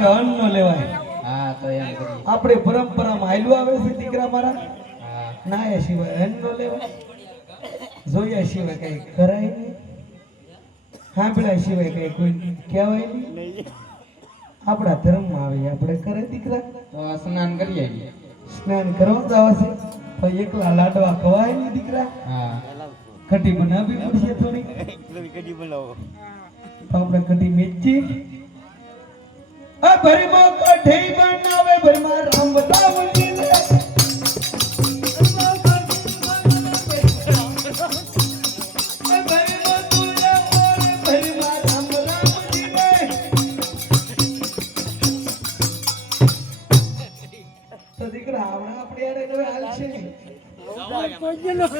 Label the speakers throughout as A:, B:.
A: સિવાય અન્ન ન લેવાય.
B: હા તો એમ
A: આપણે પરંપરામાં હાલ્યું આવે છે દીકરા મારા? ના એ સિવાય અન્ન ન લેવાય. જોયા સિવાય કઈ કરાય નહીં. સાંભળ્યા સિવાય કઈ કોઈ કહેવાય નહીં. આપણા ધર્મમાં આવે આપણે કરે દીકરા.
B: તો સ્નાન કરી આવીએ.
A: સ્નાન કરવા જવા આવશે તો એકલા લાડવા ખવાય નહીં દીકરા.
B: હા.
A: કઢી બનાવવી પડશે થોડી. તો આપણે કઢી મેચી. આ ભરીમાં કઢી બનાવે ભરમાં રામ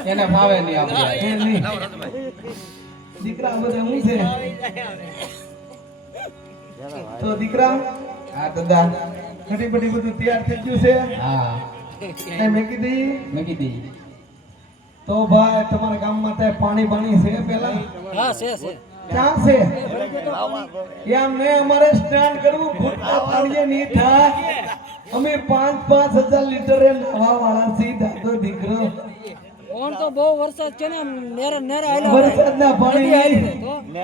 B: એને નહીં આપણે
A: દીકરા બધા હું છે? તો દીકરા
B: હા દાદા
A: ઘણી બધી બધું તૈયાર થઈ ગયું છે?
B: હા.
A: એ મેં કીધી
B: મેં કીધી
A: તો ભાઈ તમારા ગામમાં ત્યાં પાણી પાણી છે પેલા?
C: હા છે છે.
A: ક્યાં છે? એમ ને અમારે સ્નાન કરવું ખૂટતા પાણીએ નહીં થાય. અમે પાંચ પાંચ હજાર લીટર નાવા વાળા છીએ દાદો દીકરો.
C: કોણ તો બહુ વરસાદ છે ને નેર નેર આયલા
A: વરસાદના પાણી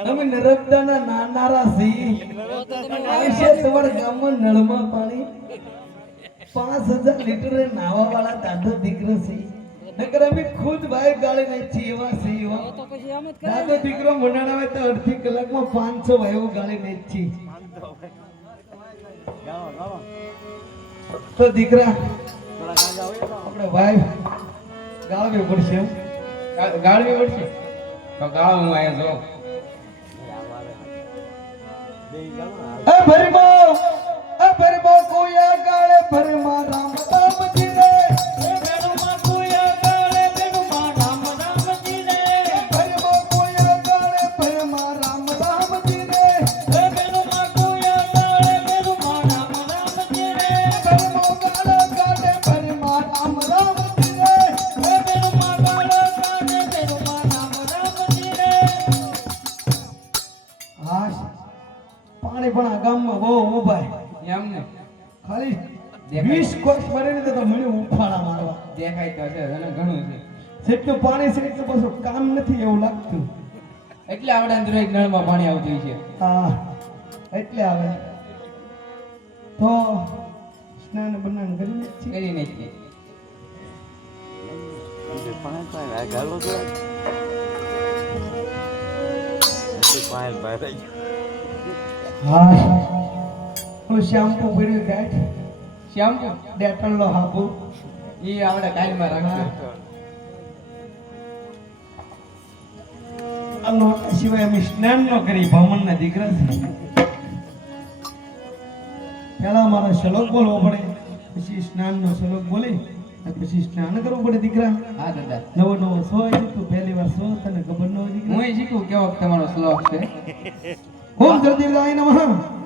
A: અમે નર્મદાના નાનારા સી આવશે તમારા ગામમાં નળમાં પાણી. પાંચ હજાર લીટર નાવા વાળા દાદો દીકરો સી નકર અમે ખુદ ભાઈ ગાળી
C: ને જ કરે
A: દાદો દીકરો મંડાણા હોય તો અડધી કલાકમાં પાંચસો વાયુ ગાળી ને છીએ. તો દીકરા આપણે ભાઈ ગાળવી પડશે
B: ગાળવી પડશે? તો ગાળ હું અહીંયા જો
A: એ ભરમો એ ભરમો કોયા ગાળે ભરમા રામ રામ જીરે ખાલી. વીસ કોસ ભરી તો મને ઉફાળા મારવા.
B: દેખાય તો છે અને ઘણું છે.
A: જેટલું પાણી છે એટલું પાછું કામ નથી એવું લાગતું.
B: એટલે આવડે અંદર એક નળમાં પાણી આવતું છે.
A: હા એટલે આવે. તો સ્નાન બનાન કરી જ છીએ.
B: કરીને જ તે.
A: હા. હું શેમ્પુ ભર્યું
B: શ્યામ તો
A: ડેટલ નો હાબુ
B: ઈ આપણે કાલમાં રાખજો
A: સિવાય અમે સ્નાન ન કરી બ્રાહ્મણના દીકરા પેલા મારો શ્લોક બોલવો પડે પછી સ્નાનનો શ્લોક બોલી પછી સ્નાન કરવું પડે દીકરા.
B: હા દાદા.
A: નવો નવો સો શીખું પહેલી વાર સો તને ખબર ન હોય
B: હું શીખું કેવો તમારો શ્લોક છે?
A: ઓમ જળદેવતાય નમઃ.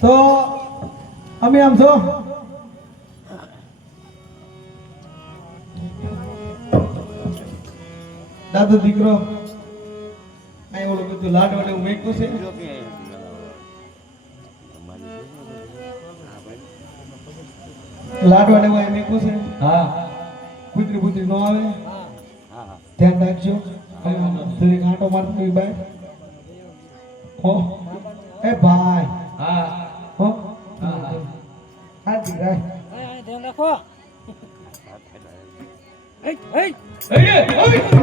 A: તો અમે આમ છો દાદો દીકરો અહીં ઓલું બધું લાડ વાડે એવું મેક્યું છે? લાડ વાડે છે?
B: હા.
A: કૂતરી બુતરી ન આવે? ધ્યાન રાખજો. થોડીક આંટો મારતી બાય. હો. એ ભાઈ. આવી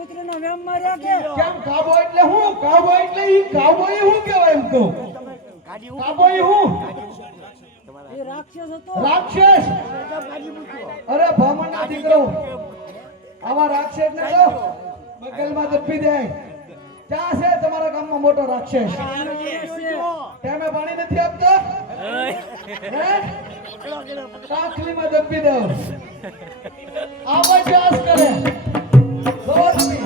C: કૂતરીનો વેમ માર્યા કે?
A: કેમ કાબો એટલે હું? કાબો એટલે ઈ કાબો એ હું કહેવાય એમ તો? કાબો એ હું?
C: એ રાક્ષસ હતો.
A: રાક્ષસ? અરે ભમણના દીકરો. આવા રાક્ષસ ને તો બગલમાં દબી દે ક્યાં છે તમારા ગામમાં મોટો રાક્ષસ? ટાઈમે પાણી નથી આપતો? હે? કાકલીમાં દબી દો આવા ચાસ કરે. જોવો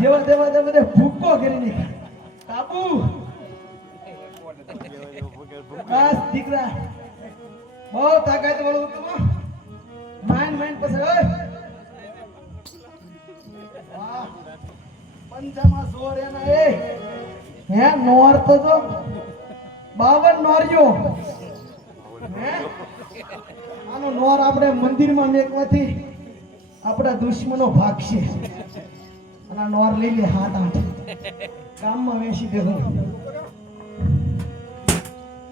A: જેવા તેવા તે બધે ભૂકો કરી નાખ્યા. કાબુ. બસ, દીકરા. બહુ તાકાત વાળું હતું માઇન માઇન પછી હોય પંજામાં સોર એના, એ. હે, નોર તો જો. બાવન નોર્યો આનો નોર આપણે મંદિરમાં મેકવાથી આપણા દુશ્મનો ભાગશે. અને નોર લઈ લે હાથ આઠ ગામમાં વેચી દેખો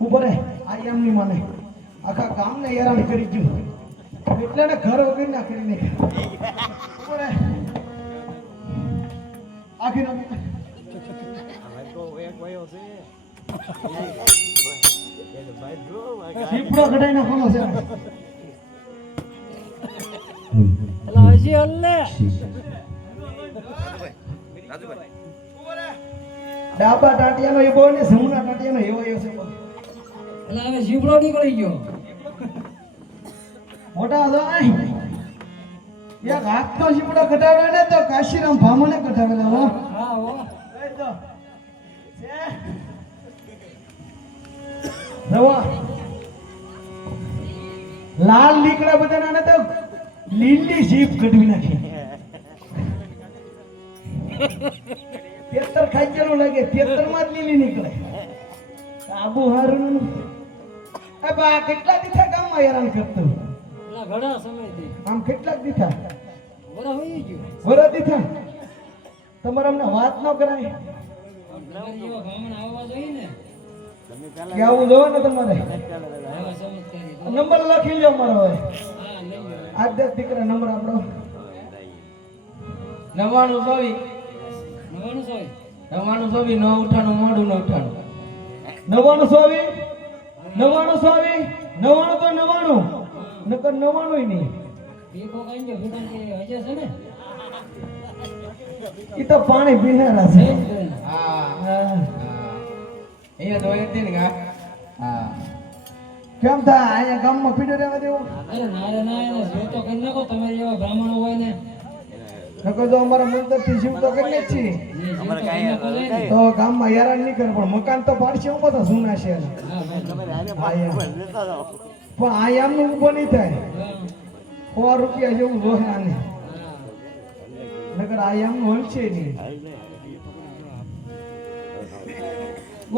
A: ઊભો રે આ મને. આખા ગામને હેરાન કરી ગયું. એટલે ને ઘર વગર ના કરી નાખ્યા. ઊભો રે આખી દીપડો કઢાઈ નાખવાનો છે.
C: એટલે હજી હલ્લે
A: ડાબા ટાટિયાનો એવો ને જમણા ટાટિયાનો એવો એવો છે
C: એટલે હવે જીવડો નીકળી ગયો.
A: મોટા હતો એક હાથ નો જીવડો કઢાવ્યો ને તો કાશીરામ ભામણે કઢાવેલા હો.
C: હા હો?
A: રવા. લાલ લીકડા બધાના ને તો લીલી જીભ કઢવી નાખી. તેતર ખાઈ ગયેલું લાગે તેતરમાં જ લીલી નીકળે. આબુ હારું એ બા કેટલા દીઠા ગામમાં હેરાન કરતો?
C: ઘણા સમયથી.
A: આમ કેટલાક દીઠા?
C: વરા હોઈ ગયું.
A: વરા દીઠા? તમારે અમને વાત ન કરાય.
C: તમારી જેવા ગામડા આવવા જોઈએ ને.
A: કે આવું જોવો ને તમારે. નંબર લખી લો મારો હવે.
C: લઈ
A: દીકરા નંબર આપણો
B: નવાણું ચોવી
C: નવાનું
B: નવાણું ચોવી ન ઉઠાણું મોડું ન ઉઠાણું
A: નવાણું સોવી? નવાણું સોવી? નવાણું તો નવાણું. નકર નવાણું નહીં.
C: ભીખો કાંઈ જો ભીખો કે હજે છે ને?
A: એ તો પાણી પીનારા છે.
B: હા. અહીંયા તો હોય ને કા હા.
A: કેમ થાય? અહીંયા ગામમાં પીડો રહેવા દેવો?
C: અરે ના રે ના એને જો તો કરી નાખો તમારે જેવા બ્રાહ્મણો હોય ને
A: નકર તો અમારા મંદિરથી જીવ તો કરી જ છીએ
C: તો
A: ગામમાં હેરાન નહીં કરે પણ મકાન તો પાડશે હું બધા જૂના છે. પણ આ એમનું ઊભો નહીં થાય. સો રૂપિયા જેવું જોહે આને. નકર આ એમનું હલશે નહીં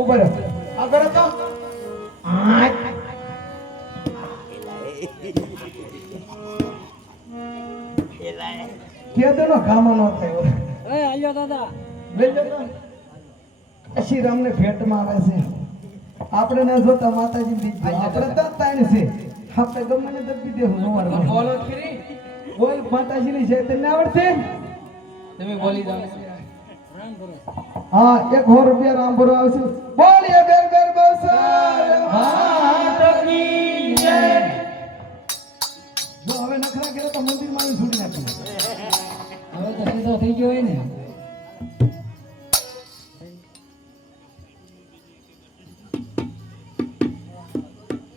A: ઉપર આગળ હતો. કેદોનો કામો ન થયો
C: એ આલ્યો દાદા
A: લઈ જતો કાશી રામને ભેટમાં આવે છે આપણે ના જોતા માતાજી બીજ આપણે તો તાણ છે આપણે ગમે ને દબી દેવું
B: પણ
A: નવારમાં
B: બોલો જ ખરી
A: બોલ માતાજીની છે તને આવડશે
B: તમે બોલી જાઓ
C: રામ કરો
A: હા એક સો રૂપિયા રામપુર આવશે બોલીએ બેર બેર બસ માતની જય જો હવે નખરા કરે તો મંદિરમાં છોડી નાખી
C: હવે તો થઈ ગયો હોય ને.